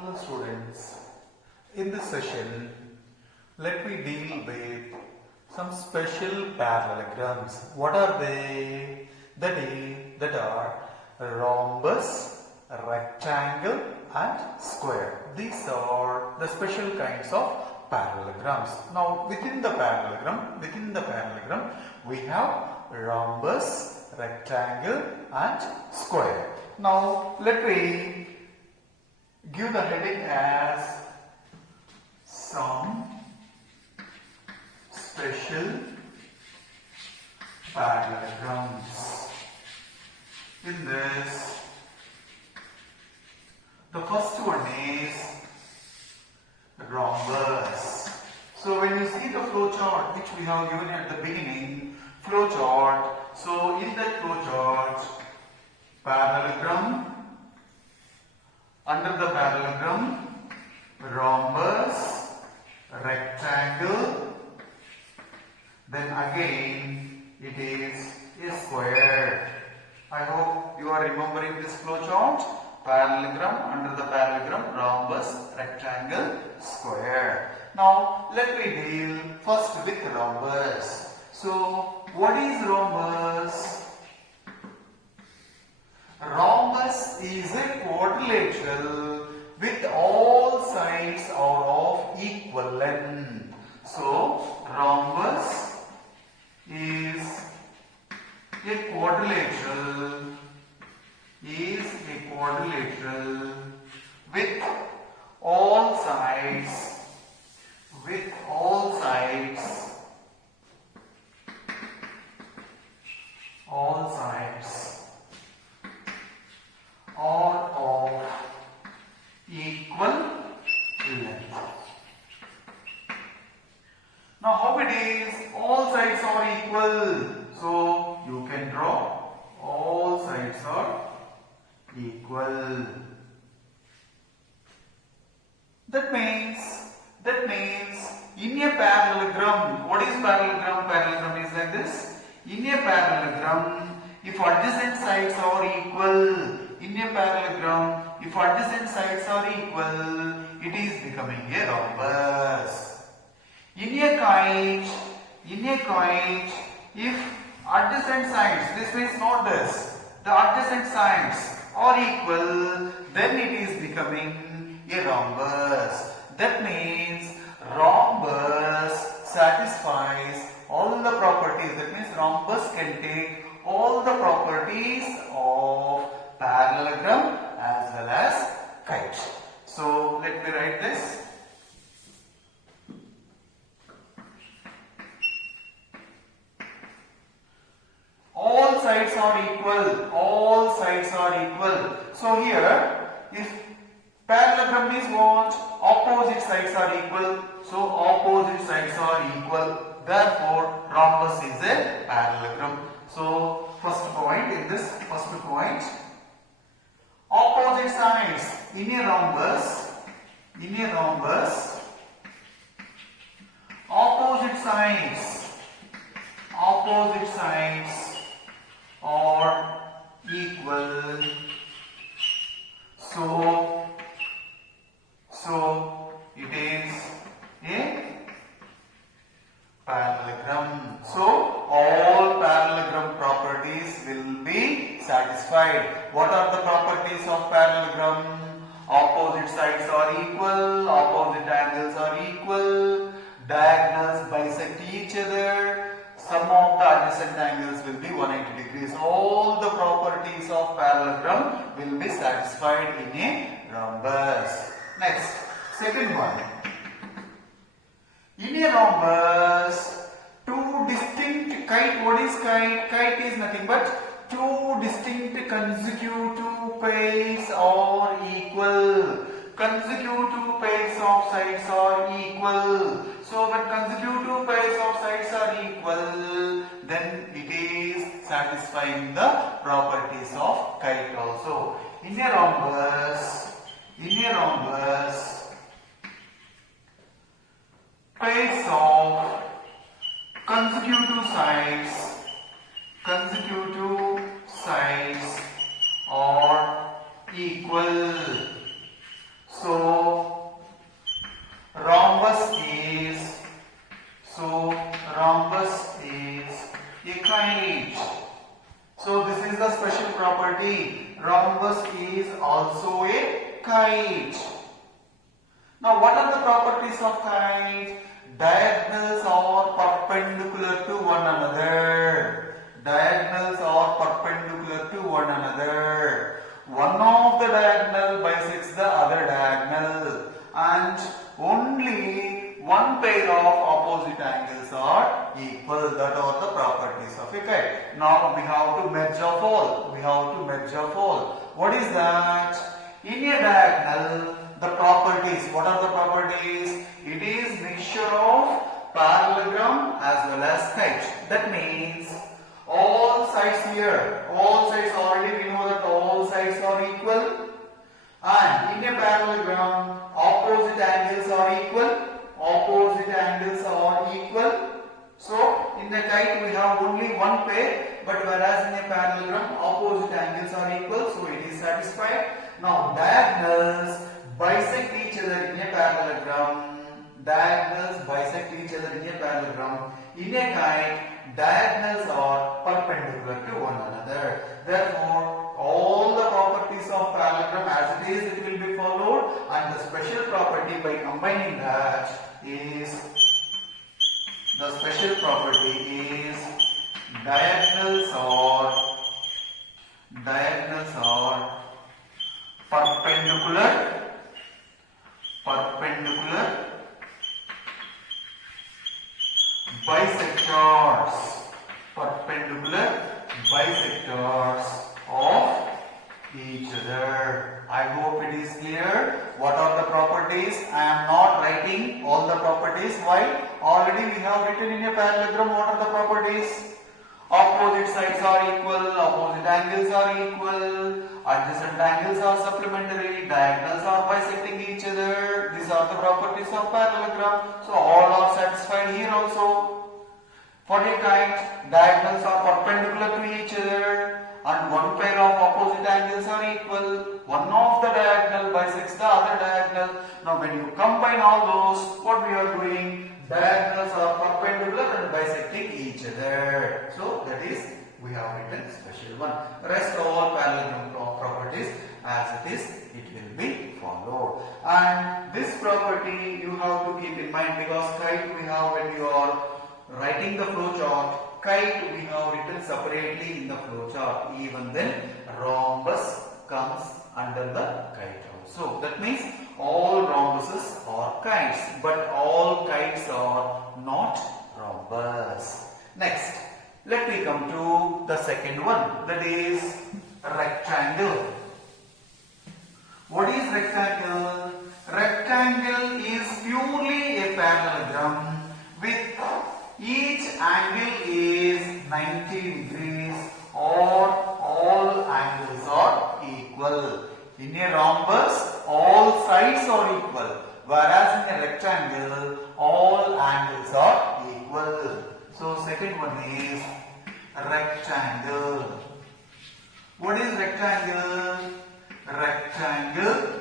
Hello students, in this session let me deal with some special parallelograms. What are they? That are rhombus, rectangle and square. These are the special kinds of parallelograms. Now within the parallelogram we have rhombus, rectangle and square. Now let me give the heading as some special parallelograms. In this, the first one is rhombus. So when you see the flow chart which we have given at the beginning, flow chart. So in that flow chart, parallelogram, under the parallelogram, rhombus, rectangle, then again it is a square. I hope you are remembering this flow chart. Parallelogram, under the parallelogram, rhombus, rectangle, square. Now let me deal first with rhombus. So what is rhombus? Rhombus is a quadrilateral with all sides are of equal length. So rhombus is a quadrilateral with all sides are of equal length. Now how it is? All sides are equal. So you can draw all sides are equal. That means in a parallelogram, what is parallelogram? Parallelogram is like this. In a parallelogram, if adjacent sides are equal, it is becoming a rhombus. In a kite, if adjacent sides, this means not this, the adjacent sides are equal, then it is becoming a rhombus. That means rhombus satisfies all the properties. That means rhombus can take all the properties of parallelogram as well as kite. So let me write this. All sides are equal. So here, if parallelogram is what? Opposite sides are equal. So opposite sides are equal. Therefore, rhombus is a parallelogram. So first point in this, opposite sides in a rhombus, opposite sides are equal. So it is a parallelogram. So all parallelogram properties will be satisfied. What are the properties of parallelogram? Opposite sides are equal, opposite angles are equal, diagonals bisect each other, sum of the adjacent angles will be 180 degrees. All the properties of parallelogram will be satisfied in a rhombus. Next, second one. In a rhombus, two distinct kite. What is kite? Kite is nothing but two distinct consecutive pairs are equal. Consecutive pairs of sides are equal. So when consecutive pairs of sides are equal, then it is satisfying the properties of kite also. In a rhombus, pairs of consecutive sides are equal. So property. Rhombus is also a kite. Now what are the properties of kite? Diagonals are perpendicular to one another. Diagonals are perpendicular to one another. One of the diagonal bisects the other diagonal, and only one pair of opposite angles are equal. That are the properties of a kite. Now we have to merge of all. What is that? In a diagonal, the properties. What are the properties? It is mixture of parallelogram as well as kite. That means all sides here, all sides already we know that all sides are equal, and in a parallelogram opposite angles are equal. So in the kite we have only one pair, but whereas in a parallelogram opposite angles are equal, so it is satisfied. Now diagonals bisect each other in a parallelogram. In a kite, diagonals are perpendicular to one another. Therefore, all the properties of parallelogram as it is, it will be followed, and the special property by combining that is, diagonals are perpendicular bisectors of each other. I hope it is clear. What are the properties? I am not writing all the properties. Why? Already we have written in a parallelogram what are the properties. Opposite sides are equal, opposite angles are equal, adjacent angles are supplementary, diagonals are bisecting each other. These are the properties of parallelogram. So all are satisfied here also. For a kite, diagonals are perpendicular to each other, and one pair of opposite angles are equal. One of the diagonal bisects the other diagonal. Now when you combine all those, what we are doing? Diagonals are perpendicular and bisecting each other. So that is, we have written special one. Rest all parallelogram properties as it is, it will be followed. And this property you have to keep in mind, because kite we have, when you are writing the flow chart, kite we have written separately in the flow chart. Even then rhombus comes under the kite also. That means all rhombuses are kites, but all kites are not rhombus. Next, let me come to the second one, that is rectangle. What is rectangle? Rectangle is purely a parallelogram with each angle is 90 degrees or all angles are equal. In a rhombus, all sides are equal, whereas in a rectangle, all angles are equal. So second one is rectangle. What is rectangle? Rectangle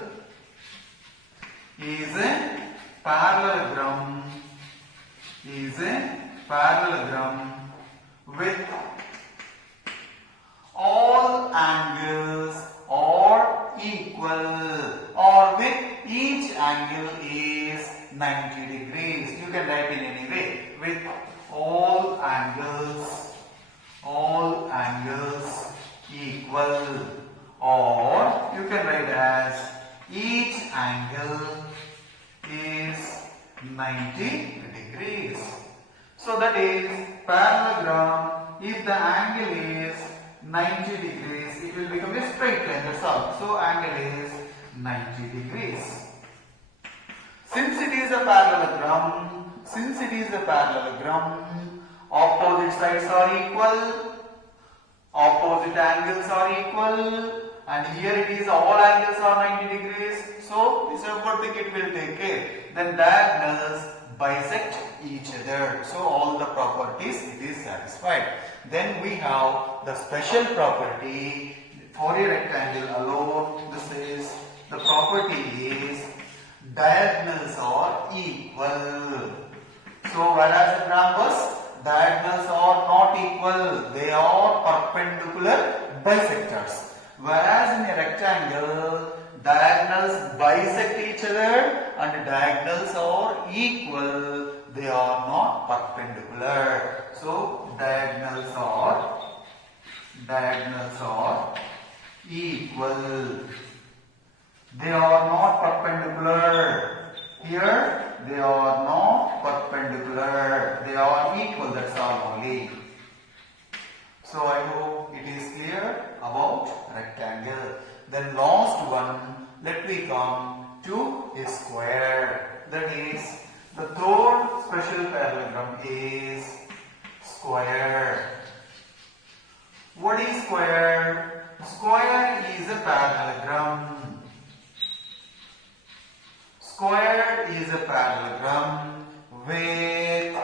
is a parallelogram. With all angles are equal, or with each angle is 90 degrees. You can write in any way. With all angles equal, or you can write as each angle is 90 degrees. So that is parallelogram. If the angle is 90 degrees, it will become a straight line. That's all. So angle is 90 degrees. Since it is a parallelogram, opposite sides are equal, opposite angles are equal, and here it is all angles are 90 degrees. So this is what it will take care. Then diagonals bisect each other. So all the properties it is satisfied. Then we have the special property for a rectangle alone. This is the property is diagonals are equal. So whereas in rhombus diagonals are not equal, they are perpendicular bisectors. Whereas in a rectangle, diagonals bisect each other and diagonals are equal. They are not perpendicular. So diagonals are equal. They are not perpendicular. Here they are not perpendicular. They are equal. That's all only. So I hope it is clear about rectangle. Then last one, let me come to a square. That is, the third special parallelogram is square. What is square? Square is a parallelogram. Square is a parallelogram with,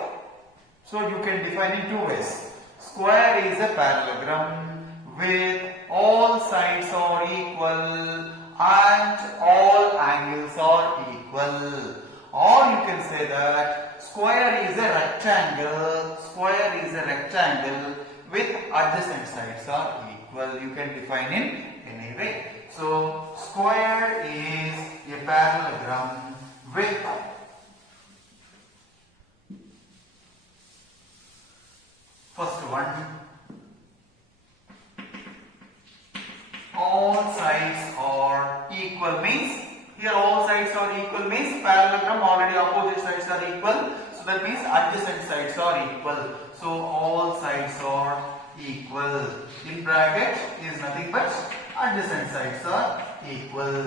so you can define in two ways. Square is a parallelogram with all sides are equal and all angles are equal. Or you can say that square is a rectangle. Square is a rectangle with adjacent sides are equal. You can define in any way. So square is a parallelogram with first one, all sides are equal means, here all sides are equal means parallelogram already opposite sides are equal. So that means adjacent sides are equal. So all sides are equal. In bracket is nothing but adjacent sides are equal.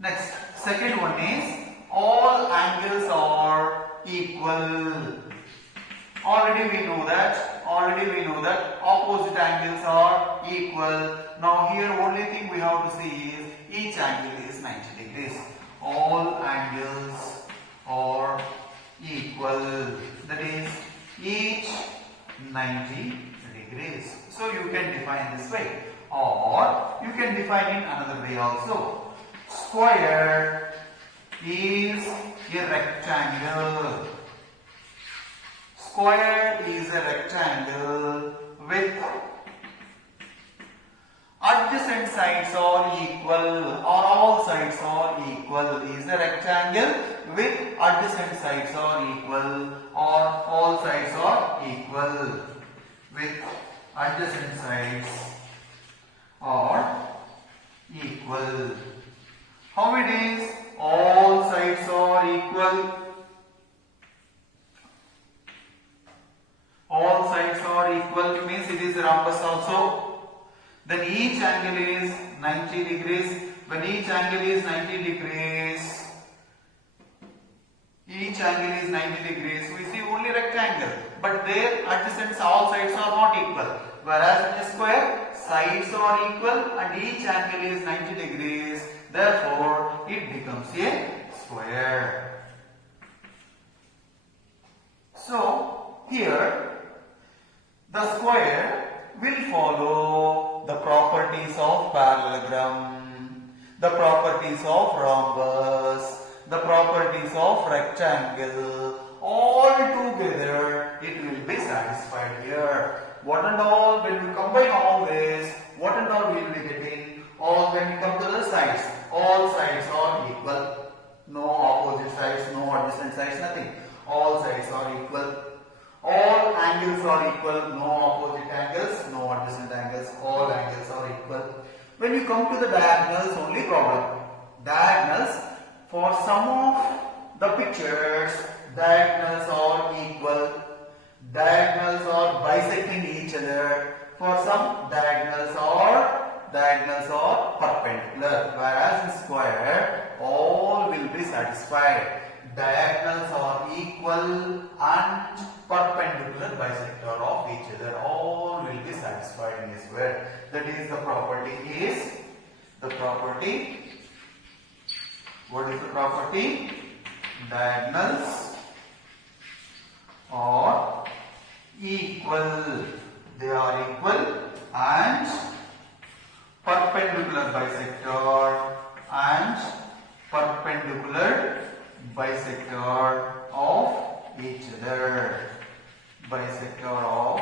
Next, second one is all angles are equal. Already we know that opposite angles are equal. Now here only thing we have to see is each angle is 90 degrees. All angles are equal. That is each 90 degrees. So you can define this way, or you can define in another way also. Square is a rectangle. Square is a rectangle with adjacent sides are equal, or all sides are equal. Is a rectangle with adjacent sides are equal, or all sides are equal. With adjacent sides are equal. How it is? All sides are equal. All sides are equal means it is a rhombus also. Then each angle is 90 degrees. When each angle is 90 degrees, each angle is 90 degrees, we see only rectangle. But there adjacent all sides are not equal. Whereas in a square, sides are equal and each angle is 90 degrees. Therefore, it becomes a square. So, here the square will follow the properties of parallelogram, the properties of rhombus, the properties of rectangle. All together it will be satisfied here. What and all, when we combine all this, what and all we will be getting? All when we come to the sides, all sides are equal. No opposite sides, no adjacent sides, nothing. All sides are equal. All angles are equal, no opposite angles, no adjacent angles, all angles are equal. When you come to the diagonals, only problem. Diagonals, for some of the pictures, diagonals are equal. Diagonals are bisecting each other. For some, diagonals are perpendicular. Whereas in square, all will be satisfied. Diagonals are equal and perpendicular bisector of each other. All will be satisfied in a square. That is the property is the property. What is the property? Diagonals are equal. They are equal and perpendicular bisector of each other. Bisector of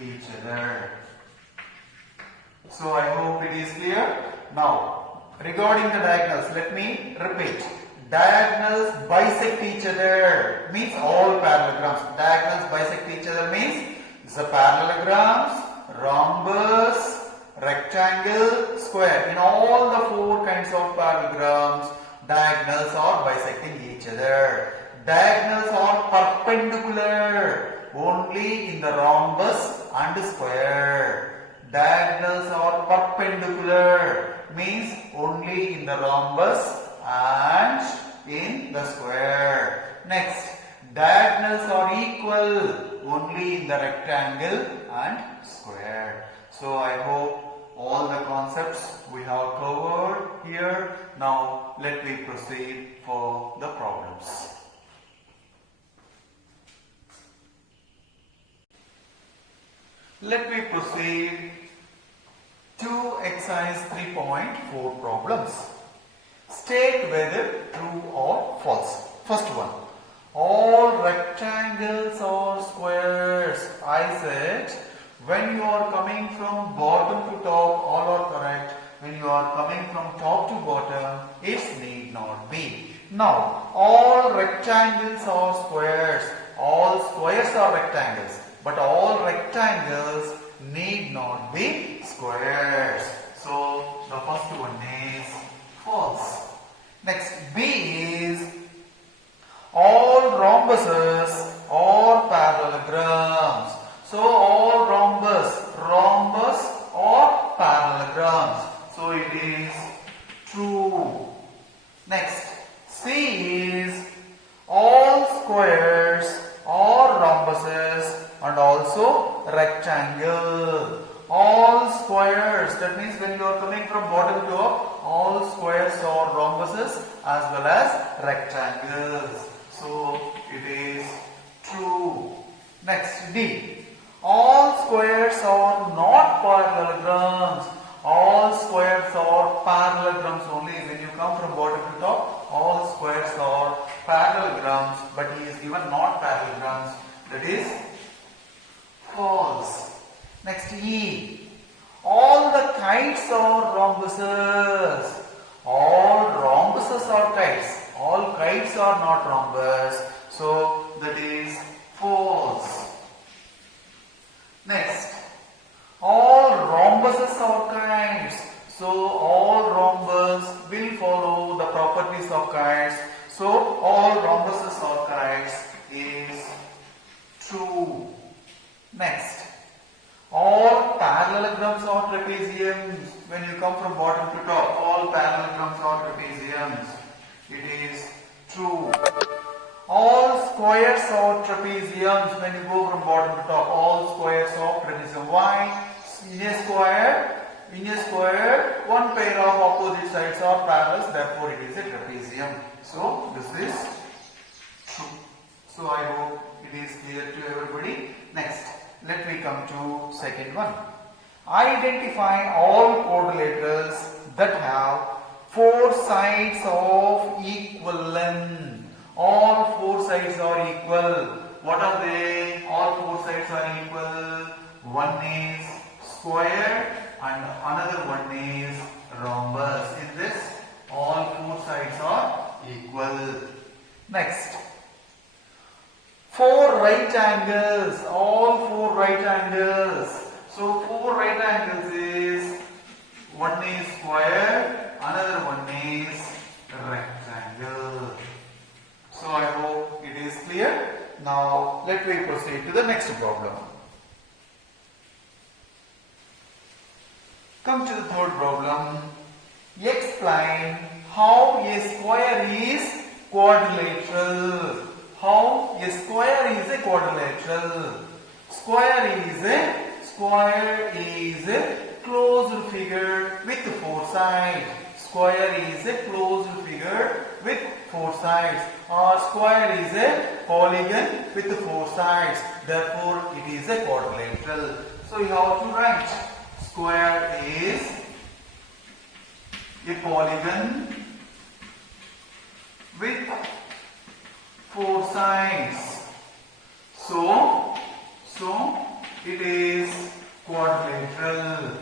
each other. So I hope it is clear. Now, regarding the diagonals, let me repeat. Diagonals bisect each other means all parallelograms. Diagonals bisect each other means the parallelograms, rhombus, rectangle, square. In all the four kinds of parallelograms, diagonals are bisecting each other. Diagonals are perpendicular only in the rhombus and square. Diagonals are perpendicular means only in the rhombus and in the square. Next, diagonals are equal only in the rectangle and square. So I hope all the concepts we have covered here. Now let me proceed for the problems. Let me proceed to exercise 3.4 problems. State whether true or false. First one. All rectangles or squares. I said when you are coming from bottom to top, all are correct. When you are coming from top to bottom, it need not be. Now, all rectangles are squares. All squares are rectangles. But all rectangles need not be squares. So, the first one is false. Next, B is all rhombuses are parallelograms. So, all rhombus or parallelograms. So, it is true. Next, C is all squares or rhombuses and also rectangle. All squares, that means when you are coming from bottom to top, all squares or rhombuses as well as rectangles. So it is true. Next, D. All squares are not parallelograms. All squares are parallelograms only. When you come from bottom to top, all squares are parallelograms, but he is given not parallelograms. That is false. Next, E. All the kites are rhombuses. All rhombuses are kites. All kites are not rhombus. So that is false. Next, all rhombuses are kites. So all rhombus will follow the properties of kites. So all rhombuses are kites is true. Next, all parallelograms are trapeziums. When you come from bottom to top, all parallelograms are trapeziums. It is true. All squares are trapeziums. When you go from bottom to top, all squares are trapezium. Why? In a square, one pair of opposite sides are parallels. Therefore, it is a trapezium. So this is true. So I hope it is clear to everybody. Next, let me come to second one. Identify all quadrilaterals that have four sides of equal length. All four sides are equal. What are they? All four sides are equal. One is square and another one is rhombus. In this, all four sides are equal. Next, four right angles. All four right angles. So four right angles is one is square, another one is rectangle. So I hope it is clear. Now let me proceed to the next problem. Come to the third problem. Explain how a square is quadrilateral. How a square is a quadrilateral. Square is a closed figure with four sides. Square is a closed figure with four sides. Or square is a polygon with four sides. Therefore, it is a quadrilateral. So you have to write square is a polygon with four sides. So it is quadrilateral.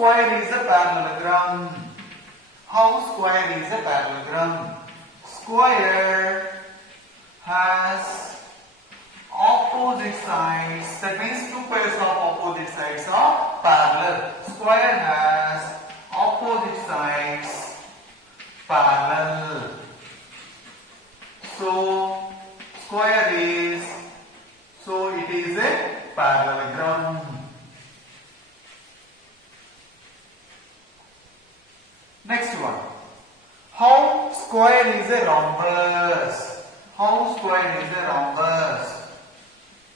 square is a parallelogram? How square is a parallelogram? Square has opposite sides. That means two pairs of opposite sides are parallel. Square has opposite sides parallel. So square is, so it is a parallelogram. Next one. How square is a rhombus? How square is a rhombus?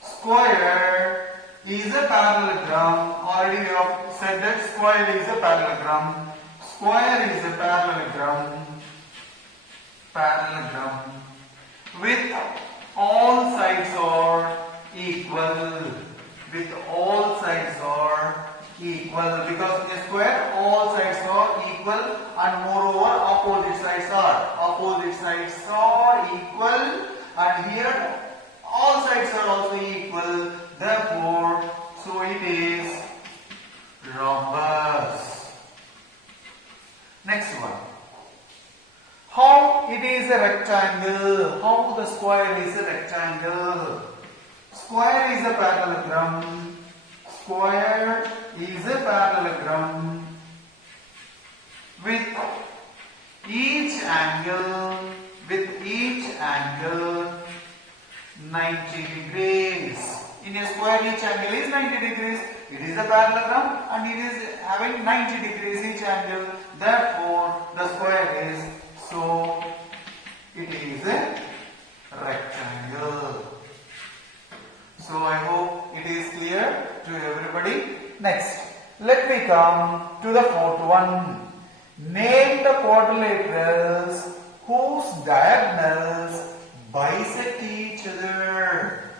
Square is a parallelogram. Already we have said that square is a parallelogram. Square is a parallelogram. Parallelogram with all sides are equal. With all sides are equal, because in a square all sides are equal and moreover opposite sides are equal, and here all sides are also equal. Therefore, so it is rhombus. Next one. How it is a rectangle? How the square is a rectangle? Square is a parallelogram. Square is a parallelogram with each angle 90 degrees. In a square each angle is 90 degrees. It is a parallelogram and it is having 90 degrees each angle. Therefore, the square is, so it is a rectangle. So I hope it is clear to everybody. Next, let me come to the fourth one. Name the quadrilaterals whose diagonals bisect each other.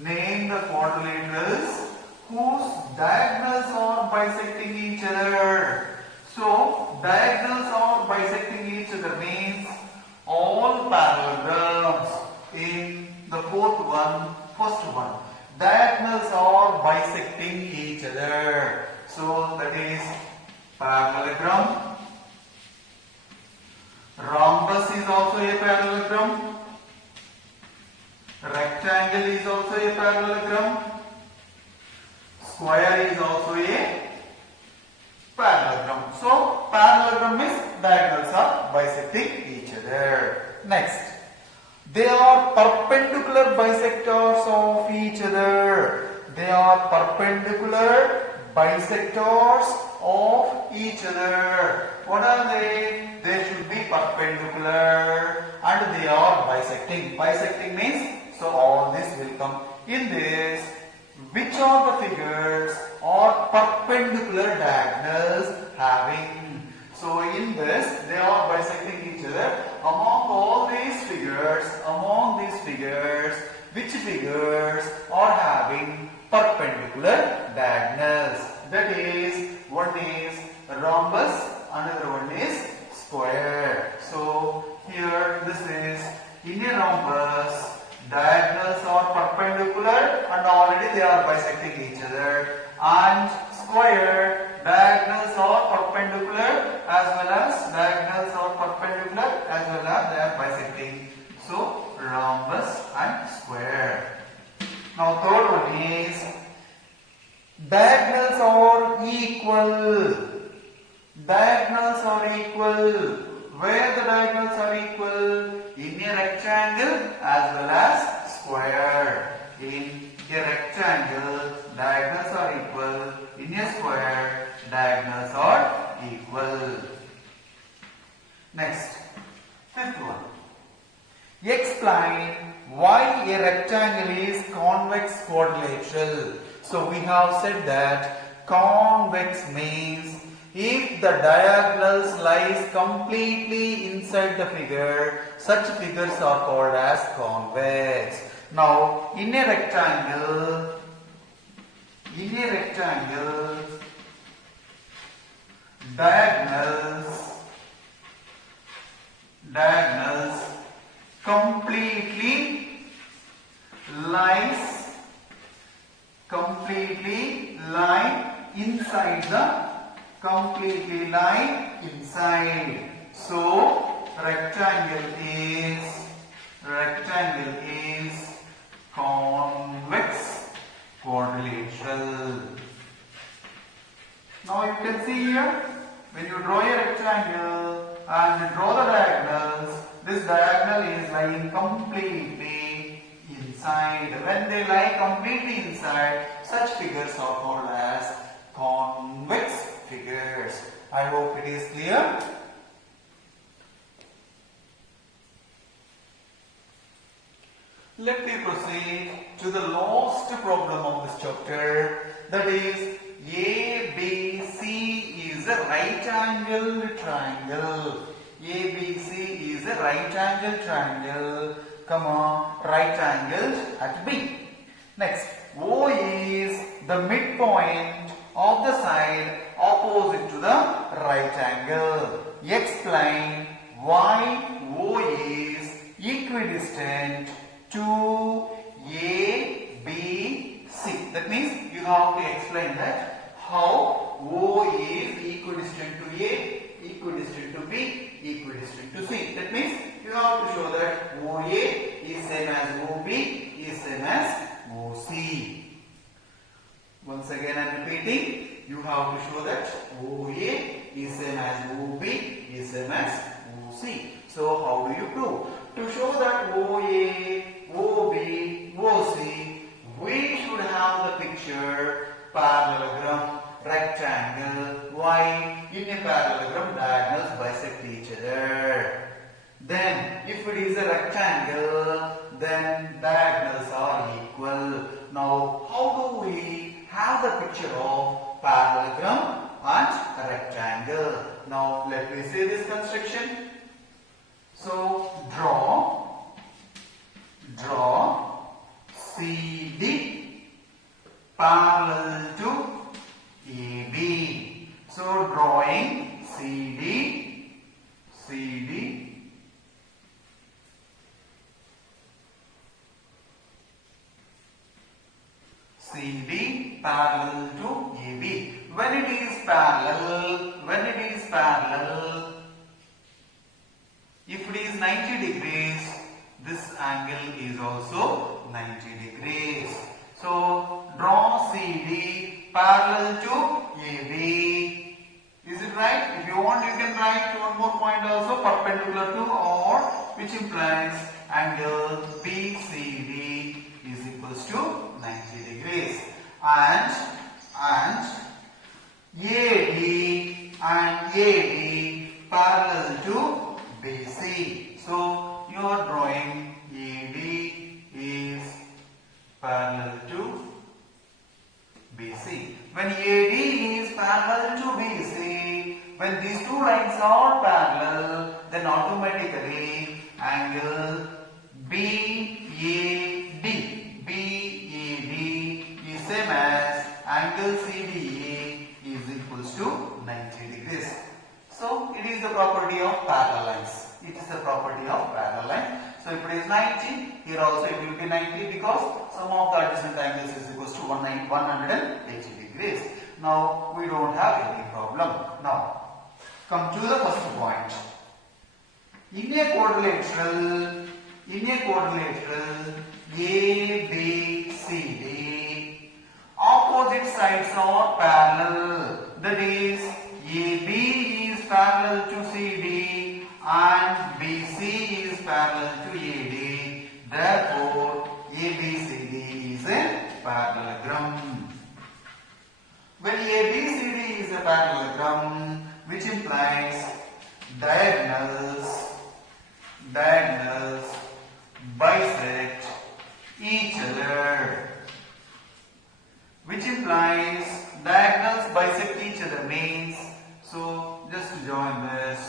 Name the quadrilaterals whose diagonals are bisecting each other. So, diagonals are bisecting each other means all parallelograms. In the fourth one, first one, diagonals are bisecting each other. So, that is parallelogram. Rhombus is also a parallelogram. Rectangle is also a parallelogram. Square is also a parallelogram. So, parallelogram means diagonals are bisecting each other. Next, they are perpendicular bisectors of each other. They are perpendicular bisectors of each other. What are they? They should be perpendicular and they are bisecting. Bisecting means, so all this will come in this. Which are the figures or perpendicular diagonals having? So in this, they are bisecting each other. Among these figures, which figures are having perpendicular diagonals? That is, one is rhombus, another one is square. So here this is, in a rhombus, diagonals are perpendicular and already they are bisecting each other, and square, diagonals are perpendicular as well as diagonals are perpendicular as well as they are bisecting. So rhombus and square. Now third one is diagonals are equal. Diagonals are equal. Where the diagonals are equal? In a rectangle as well as square. In a rectangle, diagonals are equal. In a square, diagonals are equal. Next, fifth one. Explain why a rectangle is convex quadrilateral. So we have said that convex means if the diagonals lies completely inside the figure, such figures are called as convex. Now, in a rectangle, diagonals completely lie inside the completely lie inside. So rectangle is convex quadrilateral. Now you can see here, when you draw a rectangle and draw the diagonals, this diagonal is lying completely inside. When they lie completely inside, such figures are called as convex figures. I hope it is clear. Let me proceed to the last problem of this chapter, that is ABC is a right angled triangle. ABC is a right angled triangle, right angled at B. Next, O is the midpoint of the side opposite to the right angle. Explain why O is equidistant to A, B, C. That means you have to explain that how O is equidistant to A, equidistant to B, equidistant to C. That means you have to show that OA is same as OB is same as OC. Once again I am repeating, you have to show that OA is same as OB is same as OC. So how do you prove? To show that OA, OB, OC, we should have the picture parallelogram, rectangle. Why? In a parallelogram, diagonals bisect each other. Then, if it is a rectangle, then diagonals are equal. Now, how do we have the picture of parallelogram and rectangle? Now, let me see this construction. So, draw CD parallel to AB. So, drawing CD parallel to AB. When it is parallel, if it is 90 degrees, this angle is also 90 degrees. So, draw CD parallel to AB. Is it right? If you want, you can write one more point also, perpendicular to, or which implies angle BCD is equals to 90 degrees. And AD parallel to BC. So you are drawing AD is parallel to BC. When AD is parallel to BC, when these two lines are parallel, then automatically angle BAD is same as angle CDA is equals to 90 degrees. So it is the property of parallel lines. It is the property of parallel line. So if it is 90, here also it will be 90 because sum of the adjacent angles is equals to 180 degrees. Now we don't have any problem. Now come to the first point. In a quadrilateral ABCD, opposite sides are parallel. That is, AB is parallel to CD and BC is parallel to AD. Therefore, ABCD is a parallelogram. When ABCD is a parallelogram, which implies diagonals bisect each other. Which implies diagonals bisect each other means, so just to join this,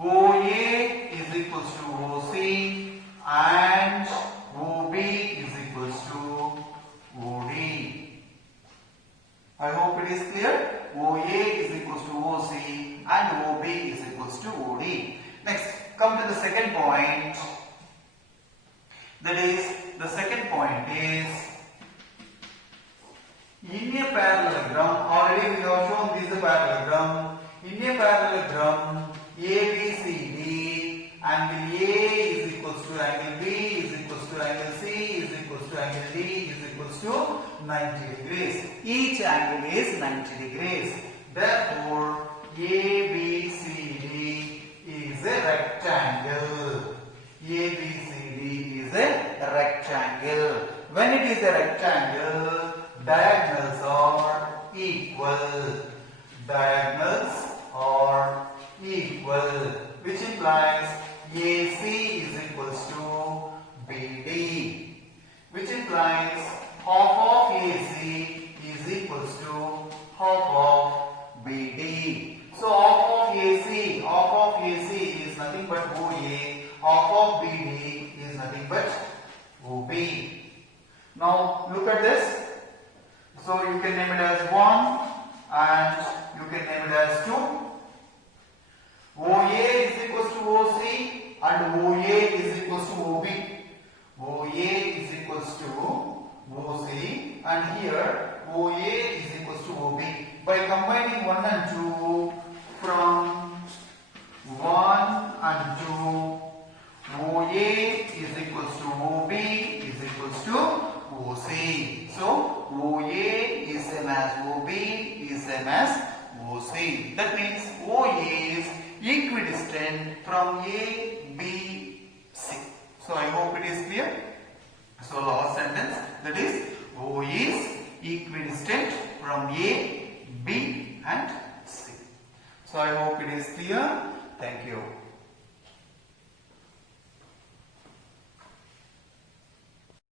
OA is equals to OC and OB is equals to OD. I hope it is clear. OA is equals to OC and OB is equals to OD. Next, come to the second point. That is, the second point is parallelogram, already we have shown this is a parallelogram. In a parallelogram, ABCD, angle A is equals to angle B is equals to angle C is equals to angle D is equals to 90 degrees. Each angle is 90 degrees. Therefore, ABCD is a rectangle. ABCD is a rectangle. When it is a rectangle, diagonals are equal. Diagonals are equal, which implies AC is equals to BD, which implies half of AC is equals to half of BD. So half of AC is nothing but OA, half of BD is nothing but OB. Now look at this. So you can name it as 1 and you can name it as 2. OA is equals to OC and OA is equals to OB. OA is equals to OC and here OA is equals to OB. By combining 1 and 2, from 1 and 2, OA is equals to OB is equals to OC. So OA is same as OB is same as OC. That means OA is equidistant from A, B, C. So I hope it is clear. So last sentence, that is OA is equidistant from A, B and C. So I hope it is clear. Thank you.